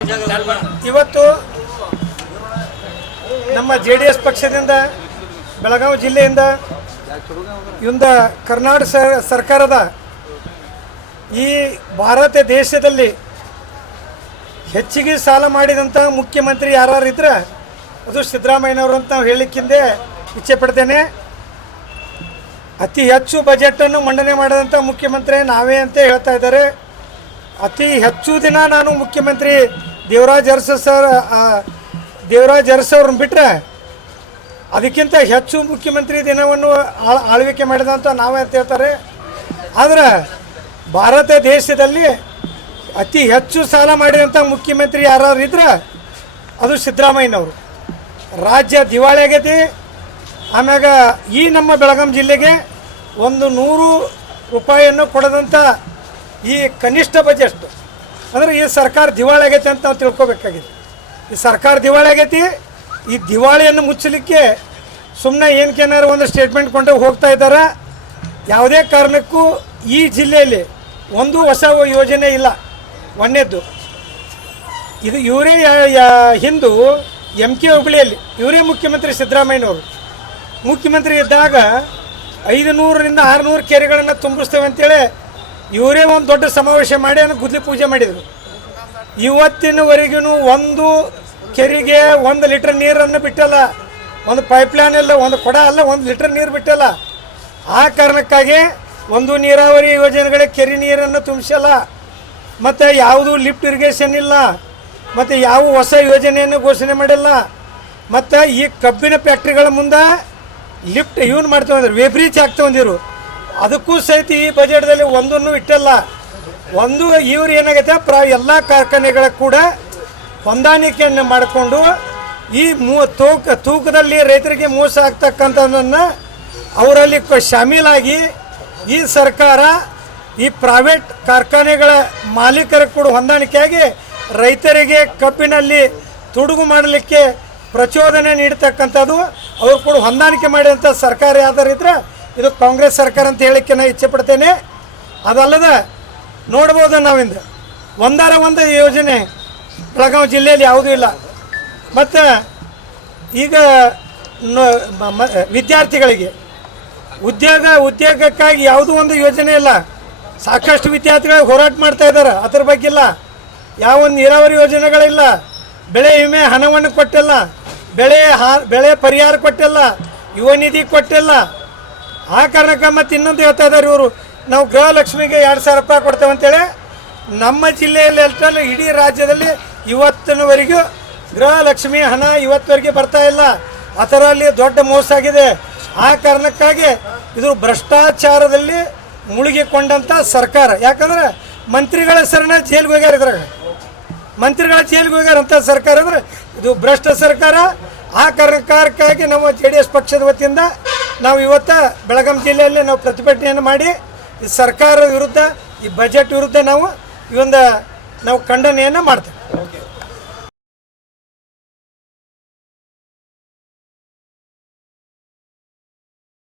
ಇವತ್ತು ನಮ್ಮ JDS ಪಕ್ಷದಿಂದ ಬೆಳಗಾವಿ ಜಿಲ್ಲೆಯಿಂದ ಇಂದ ಕರ್ನಾಟಕ ಸರ್ಕಾರದ ಈ ಭಾರತ ದೇಶದಲ್ಲಿ ಹೆಚ್ಚಿಗೆ ಸಾಲ ಮಾಡಿದಂಥ ಮುಖ್ಯಮಂತ್ರಿ ಯಾರು ಇದ್ರೆ ಅದು ಸಿದ್ದರಾಮಯ್ಯನವರು ಅಂತ ನಾವು ಹೇಳಲಿಕ್ಕಿಂದೆ ಇಚ್ಛೆ ಪಡ್ತೇನೆ. ಅತಿ ಹೆಚ್ಚು ಬಜೆಟನ್ನು ಮಂಡನೆ ಮಾಡಿದಂಥ ಮುಖ್ಯಮಂತ್ರಿ ನಾವೇ ಅಂತ ಹೇಳ್ತಾ ಇದ್ದಾರೆ. ಅತಿ ಹೆಚ್ಚು ದಿನ ನಾನು ಮುಖ್ಯಮಂತ್ರಿ ದೇವರಾಜ್ ಅರಸು ಅವ್ರನ್ನ ಬಿಟ್ಟರೆ ಅದಕ್ಕಿಂತ ಹೆಚ್ಚು ಮುಖ್ಯಮಂತ್ರಿ ದಿನವನ್ನು ಆಳ್ವಿಕೆ ಮಾಡಿದಂಥ ನಾವೇ ಅಂತ ಹೇಳ್ತಾರೆ. ಆದರೆ ಭಾರತ ದೇಶದಲ್ಲಿ ಅತಿ ಹೆಚ್ಚು ಸಾಲ ಮಾಡಿದಂಥ ಮುಖ್ಯಮಂತ್ರಿ ಯಾರು ಇದ್ರೆ ಅದು ಸಿದ್ದರಾಮಯ್ಯನವರು. ರಾಜ್ಯ ದಿವಾಳಿ ಆಗೈತಿ. ಆಮ್ಯಾಗ ಈ ನಮ್ಮ ಬೆಳಗಾಂ ಜಿಲ್ಲೆಗೆ 100 ರೂಪಾಯಿಯನ್ನು ಕೊಡದಂಥ ಈ ಕನಿಷ್ಠ ಬಜೆಟ್ ಅಂದರೆ ಈ ಸರ್ಕಾರ ದಿವಾಳಿ ಆಗೈತಿ ಅಂತ ನಾವು ತಿಳ್ಕೊಬೇಕಾಗಿದೆ. ಈ ಸರ್ಕಾರ ದಿವಾಳಿ ಆಗೈತಿ. ಈ ದಿವಾಳಿಯನ್ನು ಮುಚ್ಚಲಿಕ್ಕೆ ಸುಮ್ಮನೆ ಏನಕ್ಕೇನಾರು ಒಂದು ಸ್ಟೇಟ್ಮೆಂಟ್ ಕೊಂಡು ಹೋಗ್ತಾ ಇದ್ದಾರೆ. ಯಾವುದೇ ಕಾರಣಕ್ಕೂ ಈ ಜಿಲ್ಲೆಯಲ್ಲಿ ಒಂದು ಹೊಸ ಯೋಜನೆ ಇಲ್ಲ. ಒಂದನೇದ್ದು ಇದು ಇವರೇ ಹಿಂದೂ MK ಹುಬ್ಬಳ್ಳಿಯಲ್ಲಿ ಇವರೇ ಮುಖ್ಯಮಂತ್ರಿ ಸಿದ್ದರಾಮಯ್ಯನವರು ಮುಖ್ಯಮಂತ್ರಿ ಇದ್ದಾಗ 500ರಿಂದ 600 ಕೆರೆಗಳನ್ನು ತುಂಬಿಸ್ತೇವೆ ಅಂತೇಳಿ ಇವರೇ ಒಂದು ದೊಡ್ಡ ಸಮಾವೇಶ ಮಾಡಿ ಅದನ್ನು ಗುದ್ಲಿ ಪೂಜೆ ಮಾಡಿದರು. ಇವತ್ತಿನವರೆಗೂ ಒಂದು ಕೆರೆಗೆ 1 ಲೀಟರ್ ನೀರನ್ನು ಬಿಟ್ಟಲ್ಲ, ಒಂದು ಪೈಪ್ಲೈನ್ ಇಲ್ಲ, ಒಂದು ಕೊಡ ಅಲ್ಲ, 1 ಲೀಟರ್ ನೀರು ಬಿಟ್ಟಲ್ಲ. ಆ ಕಾರಣಕ್ಕಾಗಿ ಒಂದು ನೀರಾವರಿ ಯೋಜನೆಗಳಿಗೆ ಕೆರೆ ನೀರನ್ನು ತುಂಬಿಸಲ್ಲ, ಮತ್ತು ಯಾವುದೂ ಲಿಫ್ಟ್ ಇರಿಗೇಷನ್ ಇಲ್ಲ, ಮತ್ತು ಯಾವ ಹೊಸ ಯೋಜನೆಯನ್ನು ಘೋಷಣೆ ಮಾಡಿಲ್ಲ. ಮತ್ತು ಈ ಕಬ್ಬಿನ ಫ್ಯಾಕ್ಟ್ರಿಗಳ ಮುಂದೆ ಲಿಫ್ಟ್ ಇವನು ಮಾಡ್ತೇವಂದ್ರೆ ವೇಬ್ರಿಜ್ ಆಗ್ತವಂದಿರು, ಅದಕ್ಕೂ ಸಹಿತ ಈ ಬಜೆಟ್ದಲ್ಲಿ ಒಂದನ್ನು ಇಟ್ಟಲ್ಲ. ಒಂದು ಇವ್ರು ಏನಾಗೈತೆ ಎಲ್ಲ ಕಾರ್ಖಾನೆಗಳ ಕೂಡ ಹೊಂದಾಣಿಕೆಯನ್ನು ಮಾಡಿಕೊಂಡು ಈ ತೂಕದಲ್ಲಿ ರೈತರಿಗೆ ಮೋಸ ಆಗ್ತಕ್ಕಂಥದ್ದನ್ನು ಅವರಲ್ಲಿ ಶಾಮೀಲಾಗಿ ಈ ಸರ್ಕಾರ ಈ ಪ್ರೈವೇಟ್ ಕಾರ್ಖಾನೆಗಳ ಮಾಲೀಕರ ಕೂಡ ಹೊಂದಾಣಿಕೆಯಾಗಿ ರೈತರಿಗೆ ಕಬ್ಬಿನಲ್ಲಿ ತುಡುಗು ಮಾಡಲಿಕ್ಕೆ ಪ್ರಚೋದನೆ ನೀಡ್ತಕ್ಕಂಥದ್ದು ಅವರು ಕೂಡ ಹೊಂದಾಣಿಕೆ ಮಾಡಿದಂಥ ಸರ್ಕಾರ ಯಾವ್ದಾರಿದ್ರೆ ಇದು ಕಾಂಗ್ರೆಸ್ ಸರ್ಕಾರ ಅಂತ ಹೇಳಲಿಕ್ಕೆ ನಾನು ಇಚ್ಛೆ ಪಡ್ತೇನೆ. ಅದಲ್ಲದೆ ನೋಡ್ಬೋದು ನಾವಿಂದ ಒಂದು ಯೋಜನೆ ಬೆಳಗಾವಿ ಜಿಲ್ಲೆಯಲ್ಲಿ ಯಾವುದೂ ಇಲ್ಲ. ಮತ್ತು ಈಗ ವಿದ್ಯಾರ್ಥಿಗಳಿಗೆ ಉದ್ಯೋಗಕ್ಕಾಗಿ ಯಾವುದೂ ಒಂದು ಯೋಜನೆ ಇಲ್ಲ. ಸಾಕಷ್ಟು ವಿದ್ಯಾರ್ಥಿಗಳು ಹೋರಾಟ ಮಾಡ್ತಾ ಇದ್ದಾರೆ, ಅದ್ರ ಬಗ್ಗೆ ಇಲ್ಲ. ಯಾವ ಒಂದು ನೀರಾವರಿ ಯೋಜನೆಗಳಿಲ್ಲ, ಬೆಳೆ ವಿಮೆ ಹಣವನ್ನು ಕೊಟ್ಟಿಲ್ಲ, ಬೆಳೆ ಪರಿಹಾರ ಕೊಟ್ಟಿಲ್ಲ, ಯುವ ನಿಧಿ ಕೊಟ್ಟಿಲ್ಲ. ಆ ಕಾರಣಕ್ಕೆ ಮತ್ತು ಇನ್ನೊಂದು ಹೇಳ್ತಾ ಇದ್ದಾರೆ ಇವರು, ನಾವು ಗೃಹಲಕ್ಷ್ಮಿಗೆ 2000 ರೂಪಾಯಿ ಕೊಡ್ತೇವೆ ಅಂತೇಳಿ. ನಮ್ಮ ಜಿಲ್ಲೆಯಲ್ಲಿ ಅಷ್ಟಲ್ಲ, ಇಡೀ ರಾಜ್ಯದಲ್ಲಿ ಇವತ್ತಿನವರೆಗೂ ಗೃಹಲಕ್ಷ್ಮಿ ಹಣ ಇವತ್ತವರೆಗೆ ಬರ್ತಾ ಇಲ್ಲ. ಅದರಲ್ಲಿ ದೊಡ್ಡ ಮೋಸ ಆಗಿದೆ. ಆ ಕಾರಣಕ್ಕಾಗಿ ಇದು ಭ್ರಷ್ಟಾಚಾರದಲ್ಲಿ ಮುಳುಗಿಕೊಂಡಂಥ ಸರ್ಕಾರ. ಯಾಕಂದ್ರೆ ಮಂತ್ರಿಗಳ ಹೆಸರನ್ನ ಜೈಲಿಗೆ ಹೋಗ್ಯಾರ, ಇದ್ರಾಗ ಮಂತ್ರಿಗಳ ಜೈಲಿಗೆ ಹೋಗ್ಯಾರಂಥ ಸರ್ಕಾರ ಅಂದರೆ ಇದು ಭ್ರಷ್ಟ ಸರ್ಕಾರ. ಆ ಕಾರಣಕ್ಕಾಗಿ ನಮ್ಮ JDS ಪಕ್ಷದ ವತಿಯಿಂದ ನಾವು ಇವತ್ತು ಬೆಳಗಾಂ ಜಿಲ್ಲೆಯಲ್ಲಿ ನಾವು ಪ್ರತಿಭಟನೆಯನ್ನು ಮಾಡಿ ಈ ಸರ್ಕಾರದ ವಿರುದ್ಧ, ಈ ಬಜೆಟ್ ವಿರುದ್ಧ ನಾವು ಖಂಡನೆಯನ್ನು ಮಾಡ್ತೇವೆ.